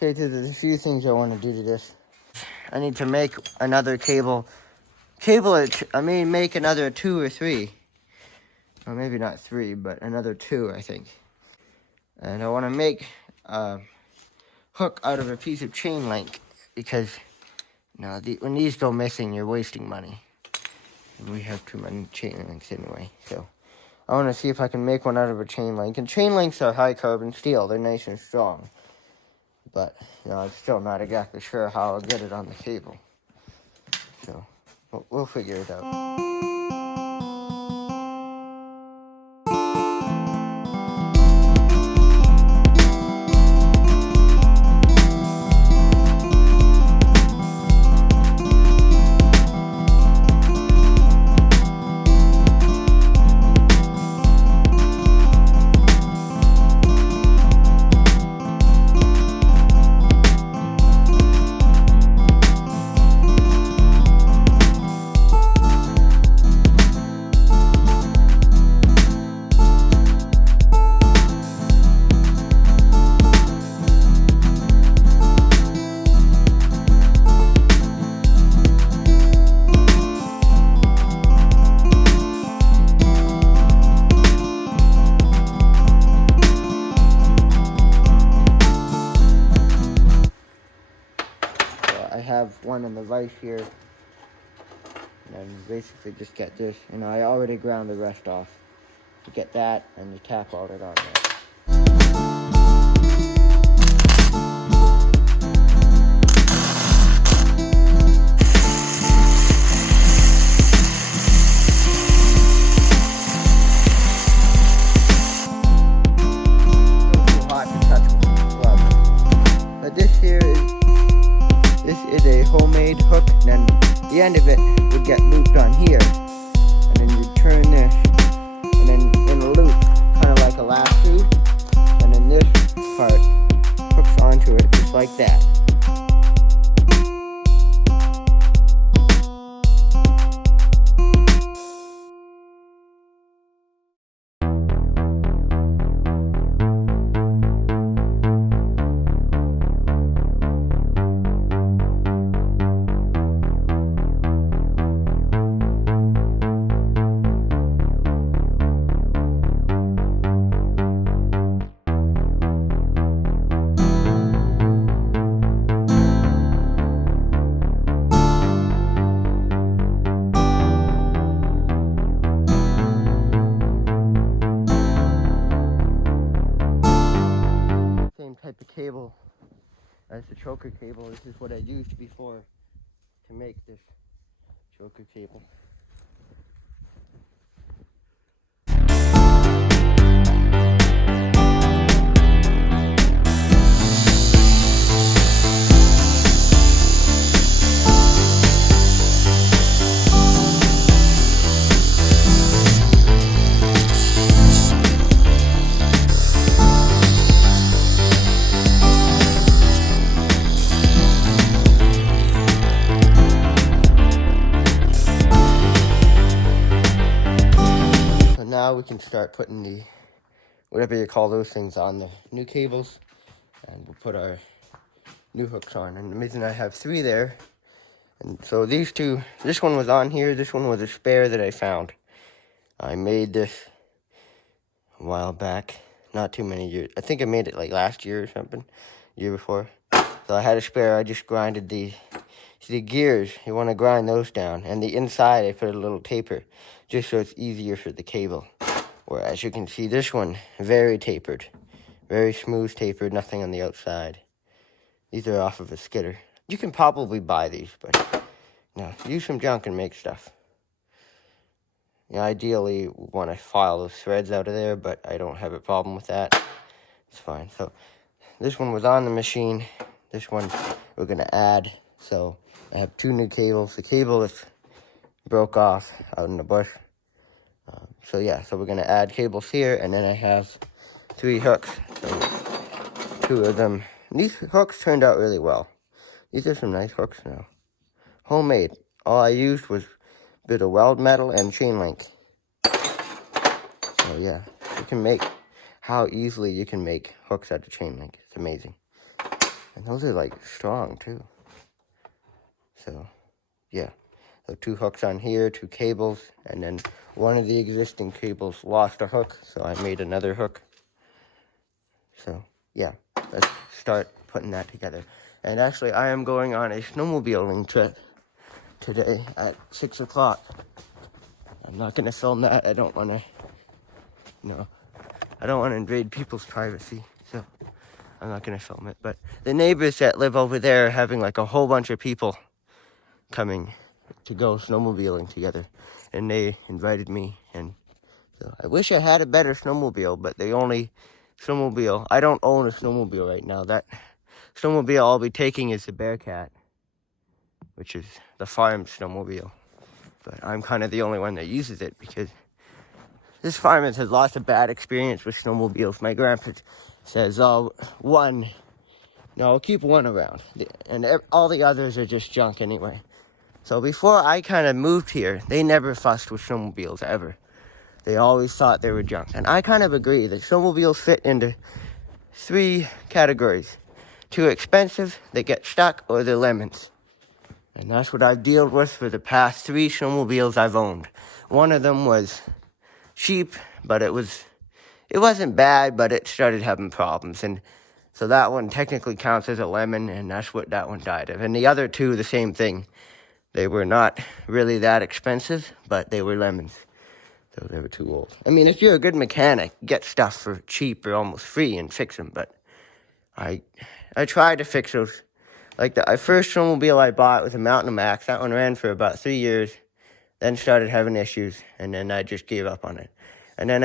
Okay, there's a few things I want to do to this. I need to make another cable. I may make another 2 or 3. Or maybe not 3, but another 2, I think. And I want to make a hook out of a piece of chain link. Because, when these go missing, you're wasting money. And we have too many chain links anyway, so. I want to see if I can make one out of a chain link. And chain links are high carbon steel. They're nice and strong. But, I'm still not exactly sure how I'll get it on the cable. So, we'll figure it out. I have one on the right here, and then basically just get this. I already ground the rest off to get that and the tap outed on there. Still too hot to touch with the glove. But this is a homemade hook, and then the end of it would get looped on here, and then you turn this, and then in a loop, kind of like a lasso, and then this part hooks onto it just like that. Type of cable as the choker cable. This is what I used before to make this choker cable. Now we can start putting the, whatever you call those things, on the new cables, and we'll put our new hooks on. And the reason I have 3 there, and so these 2, this one was on here, this one was a spare that I found. I made this a while back, not too many years. I think I made it like last year or something, year before. So I had a spare. I just grinded the gears. You want to grind those down, and the inside I put a little taper, just so it's easier for the cable. Whereas you can see this one, very tapered, very smooth tapered, nothing on the outside. These are off of a skidder. You can probably buy these, but use some junk and make stuff. Ideally, we want to file those threads out of there, but I don't have a problem with that. It's fine. So this one was on the machine. This one we're going to add. So I have 2 new cables. The cable is broke off out in the bush. So we're going to add cables here, and then I have 3 hooks. So 2 of them. And these hooks turned out really well. These are some nice hooks now. Homemade. All I used was a bit of weld metal and chain link. So you can make, how easily you can make hooks out of chain link. It's amazing. And those are like strong too. So, yeah. So 2 hooks on here, 2 cables, and then one of the existing cables lost a hook, so I made another hook. So, yeah, let's start putting that together. And actually, I am going on a snowmobiling trip today at 6 o'clock. I'm not going to film that. I don't want to invade people's privacy, so I'm not going to film it. But the neighbors that live over there are having like a whole bunch of people coming to go snowmobiling together, and they invited me, and so I wish I had a better snowmobile, but the only snowmobile, I don't own a snowmobile right now. That snowmobile I'll be taking is the Bearcat, which is the farm snowmobile, but I'm kind of the only one that uses it because this farm has had lots of bad experience with snowmobiles. My grandpa says, oh, I'll keep one around, and all the others are just junk anyway. So before I kind of moved here, they never fussed with snowmobiles ever. They always thought they were junk. And I kind of agree that snowmobiles fit into 3 categories. Too expensive, they get stuck, or they're lemons. And that's what I've dealt with for the past 3 snowmobiles I've owned. One of them was cheap, but it wasn't bad, but it started having problems. And so that one technically counts as a lemon, and that's what that one died of. And the other 2, the same thing. They were not really that expensive, but they were lemons. So they were too old. I mean, if you're a good mechanic, get stuff for cheap or almost free and fix them. But I tried to fix those. Like the first snowmobile I bought was a Mountain Max. That one ran for about 3 years. Then started having issues, and then I just gave up on it. And then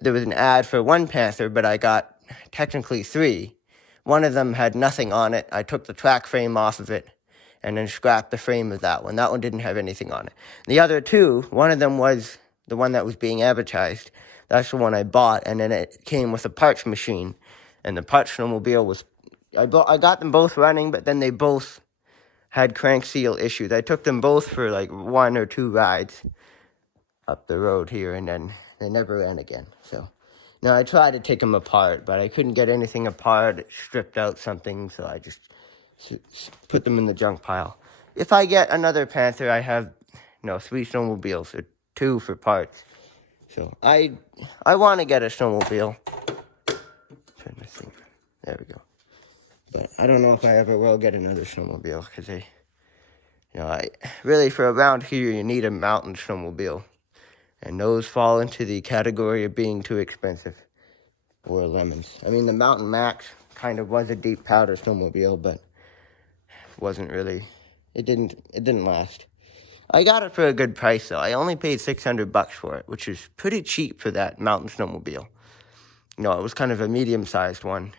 there was an ad for one Panther, but I got technically 3. One of them had nothing on it. I took the track frame off of it and then scrapped the frame of that one. That one didn't have anything on it. The other 2, one of them was the one that was being advertised. That's the one I bought, and then it came with a parts machine. And the parts snowmobile was, I got them both running, but then they both had crank seal issues. I took them both for like 1 or 2 rides up the road here, and then they never ran again. So now I tried to take them apart, but I couldn't get anything apart. It stripped out something, so I just put them in the junk pile. If I get another Panther, I have 3 snowmobiles, or 2 for parts. So I want to get a snowmobile. Turn this thing. There we go. But I don't know if I ever will get another snowmobile, because I really, for around here, you need a mountain snowmobile. And those fall into the category of being too expensive, or lemons. I mean, the Mountain Max kind of was a deep powder snowmobile, but wasn't really, it didn't last. I got it for a good price, though. I only paid $600 for it, which is pretty cheap for that mountain snowmobile. It was kind of a medium-sized one.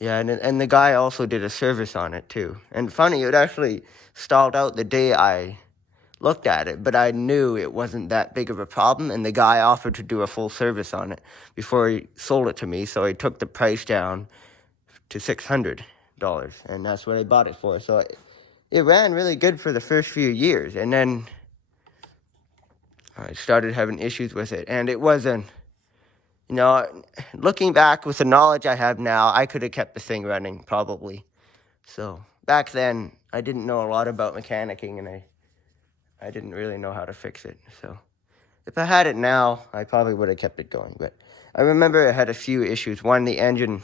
Yeah, and the guy also did a service on it, too. And funny, it actually stalled out the day I looked at it, but I knew it wasn't that big of a problem, and the guy offered to do a full service on it before he sold it to me, so I took the price down to $600, and that's what I bought it for. So it ran really good for the first few years, and then I started having issues with it, and it wasn't, looking back with the knowledge I have now, I could have kept the thing running, probably. So back then, I didn't know a lot about mechanicking, and I didn't really know how to fix it. So if I had it now, I probably would have kept it going. But I remember it had a few issues. One, the engine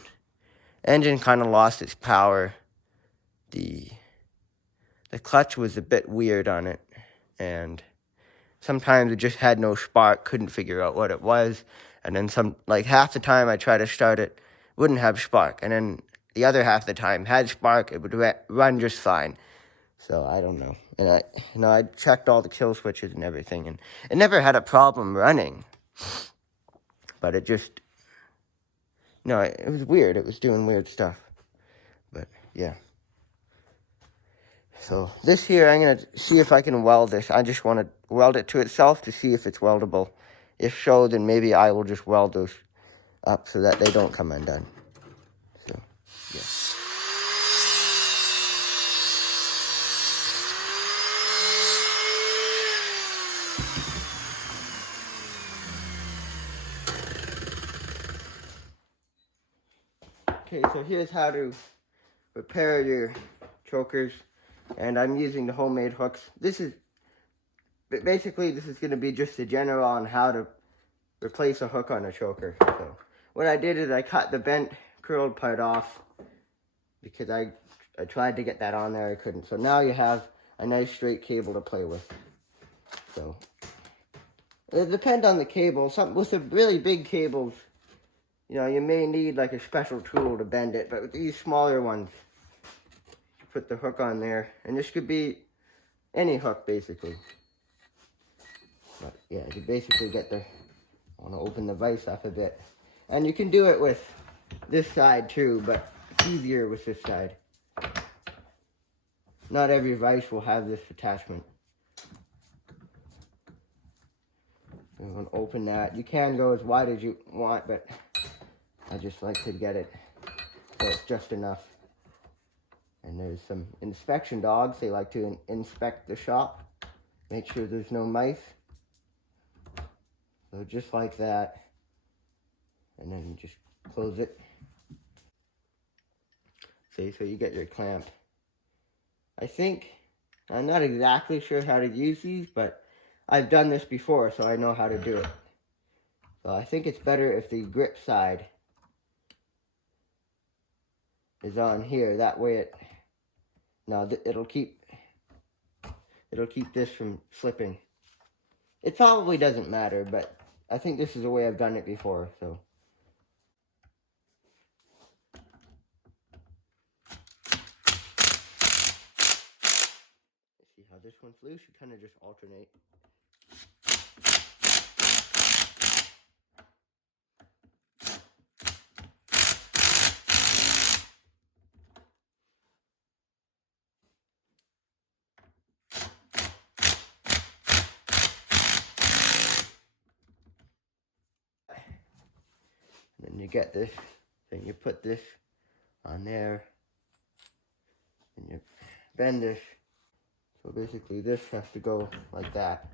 kind of lost its power. The clutch was a bit weird on it, and sometimes it just had no spark, couldn't figure out what it was. And then half the time I tried to start it, wouldn't have spark. And then the other half of the time had spark, it would run just fine. So I don't know. And I checked all the kill switches and everything, and it never had a problem running. But it just, it was weird. It was doing weird stuff. But yeah. So this here, I'm going to see if I can weld this. I just want to weld it to itself to see if it's weldable. If so, then maybe I will just weld those up so that they don't come undone. So, yeah. Okay, so here's how to repair your chokers, and I'm using the homemade hooks. This is going to be just a general on how to replace a hook on a choker. So what I did is I cut the bent curled part off because I tried to get that on there, I couldn't. So now you have a nice straight cable to play with. So it depends on the cable. With the really big cables, you know, you may need like a special tool to bend it, but with these smaller ones, you put the hook on there, and this could be any hook basically. But yeah, you basically get the, I want to open the vise up a bit. And you can do it with this side too, but it's easier with this side. Not every vise will have this attachment. I'm going to open that. You can go as wide as you want, but I just like to get it so it's just enough. And there's some inspection dogs. They like to inspect the shop, make sure there's no mice. So just like that. And then you just close it. See, so you get your clamp. I think, I'm not exactly sure how to use these, but I've done this before, so I know how to do it. So I think it's better if the grip side is on here. That way it'll keep this from slipping. It probably doesn't matter, but I think this is the way I've done it before, so. See how this one's loose? You kind of just alternate. And then you get this, then you put this on there, and you bend this. So basically this has to go like that.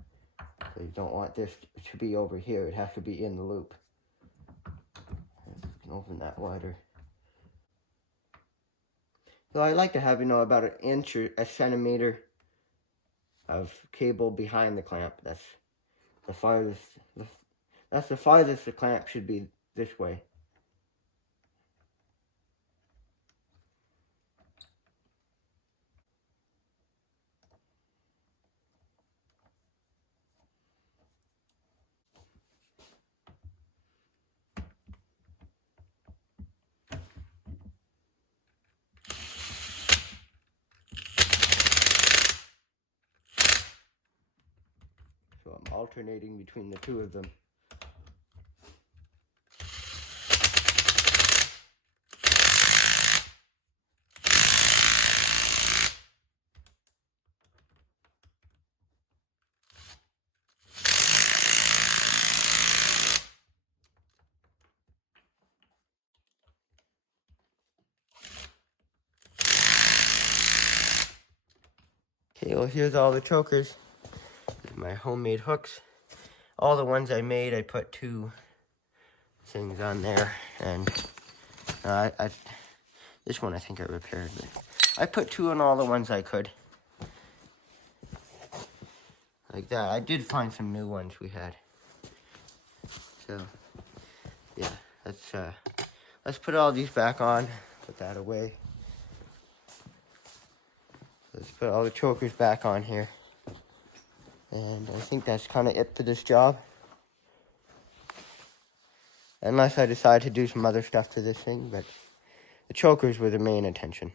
So you don't want this to be over here, it has to be in the loop. You can open that wider. So I like to have, you know, about an inch or a centimeter of cable behind the clamp. That's the farthest, the clamp should be this way. So I'm alternating between the two of them. Okay, well here's all the chokers. My homemade hooks. All the ones I made, I put 2 things on there, and this one I think I repaired, but I put 2 on all the ones I could. Like that. I did find some new ones we had. So, yeah, let's put all these back on, put that away. Let's put all the chokers back on here. And I think that's kind of it for this job. Unless I decide to do some other stuff to this thing, but the chokers were the main attention.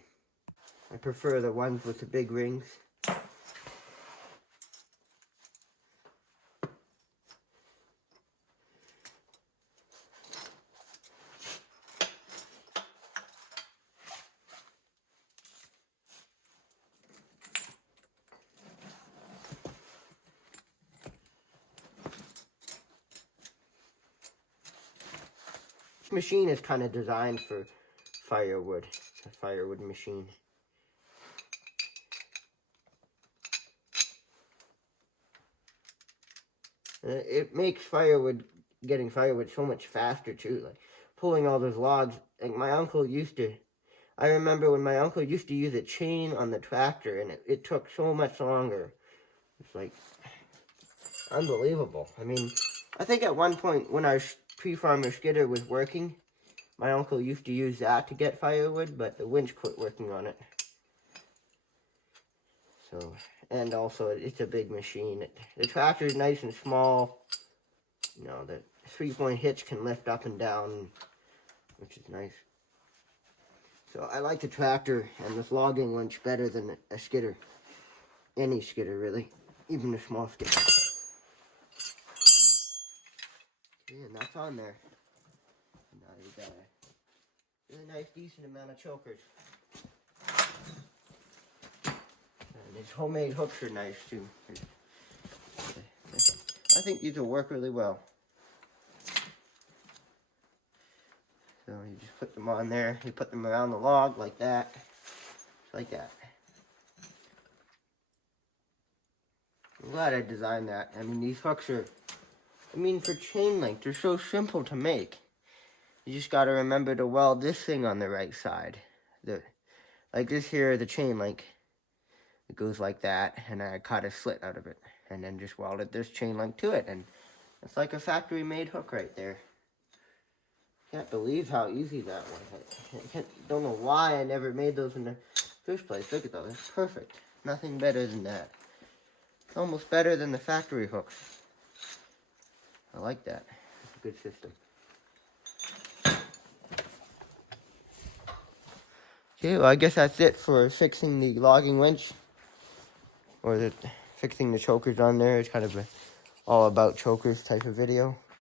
I prefer the ones with the big rings. This machine is kind of designed for firewood. It's a firewood machine. It makes getting firewood so much faster too. Like pulling all those logs. Like my uncle used to, I remember when my uncle used to use a chain on the tractor, and it took so much longer. It's like unbelievable. I mean, I think at one point when our pre-farmer skidder was working, my uncle used to use that to get firewood, but the winch quit working on it. So, and also it's a big machine. The tractor is nice and small. You know, the 3-point hitch can lift up and down, which is nice. So I like the tractor and this logging winch better than a skidder. Any skidder, really. Even a small skidder. Okay, and that's on there. Now you got a really nice, decent amount of chokers. And these homemade hooks are nice, too. I think these will work really well. So you just put them on there. You put them around the log like that. Just like that. I'm glad I designed that. I mean, these hooks are, for chain link, they're so simple to make. You just got to remember to weld this thing on the right side. Like this here, the chain link. It goes like that, and I cut a slit out of it. And then just welded this chain link to it. And it's like a factory-made hook right there. Can't believe how easy that was. I don't know why I never made those in the first place. Look at those. It's perfect. Nothing better than that. It's almost better than the factory hooks. I like that. It's a good system. Okay, well, I guess that's it for fixing the logging winch. Or fixing the chokers on there. It's kind of a all about chokers type of video.